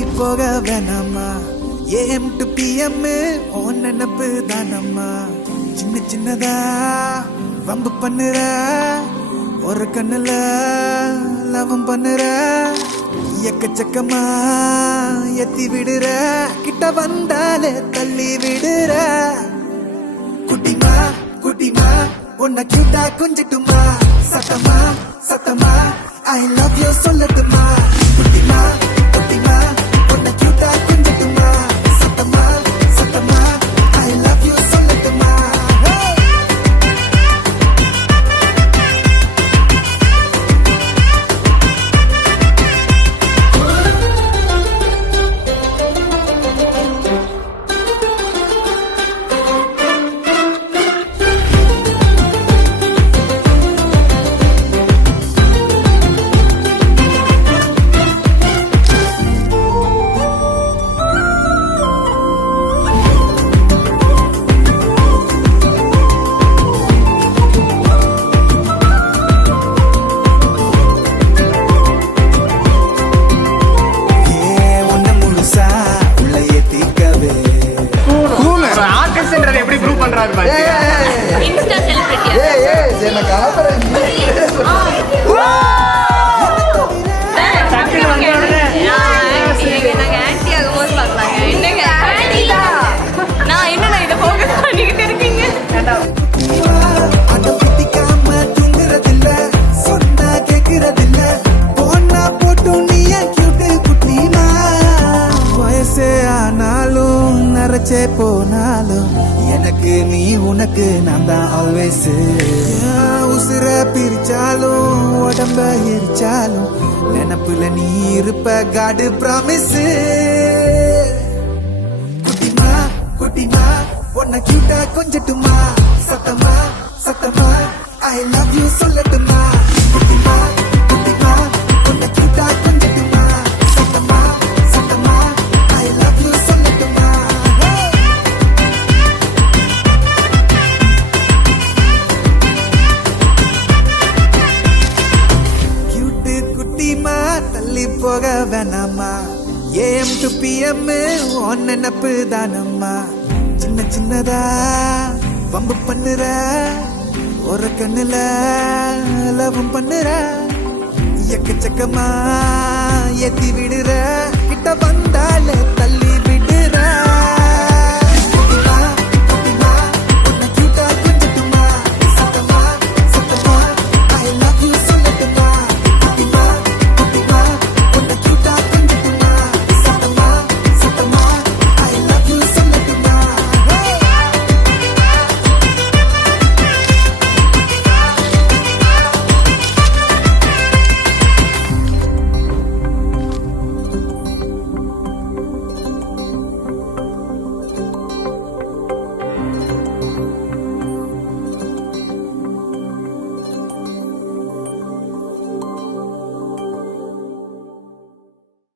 தள்ளி போக வேணாமா ஏஎம் டு பிஎம் ஓன் நினப்பு தானம்மா சின்ன சின்னதா வம்பு பண்ணுற ஒரு கண்ணுல லவம் பண்ணுற எக்கச்சக்கமா எத்தி விடுற கிட்ட வந்தாலே தள்ளி விடுற குட்டிமா குட்டிமா உன்னை கிட்டா கொஞ்சட்டுமா சத்தமா சத்தமா ஐ லவ் யூ சொல்லட்டுமா குட்டிமா குட்டிமா உன்னை கிட்டா கொஞ்சட்டுமா சத்தமா சத்தமா ஐ லவ் யூ சொல்லட்டுமா போனாலும் எனக்கு நீ உனக்கு நான் தான் ஆல்வேஸ் உசுர பிரிச்சாலும் உடம்ப எரிச்சாலும் நினப்புல நீ இருப்ப காடு ப்ராமிஸ் குட்டிமா குட்டிமா உன்னை கிட்ட கொஞ்சட்டுமா சத்தமா சத்தமா ஐ லவ் யூ சொல்லட்டுமா குட்டிமா குட்டிமா உன்னை கிட்ட கொஞ்சட்டுமா சத்தமா சத்தமா ஐ லவ் யூ சொல்லட்டுமா தள்ளி போக வேணாமா ஏஎம் டு பிஎம் ஓன் நினப்பு தானம்மா சின்ன சின்னதா வம்பு பண்ணுற ஒரு கண்ணுல லவம் பண்ணுற எக்கச்சக்கமா ஏத்தி விடுற கிட்ட வந்தாலே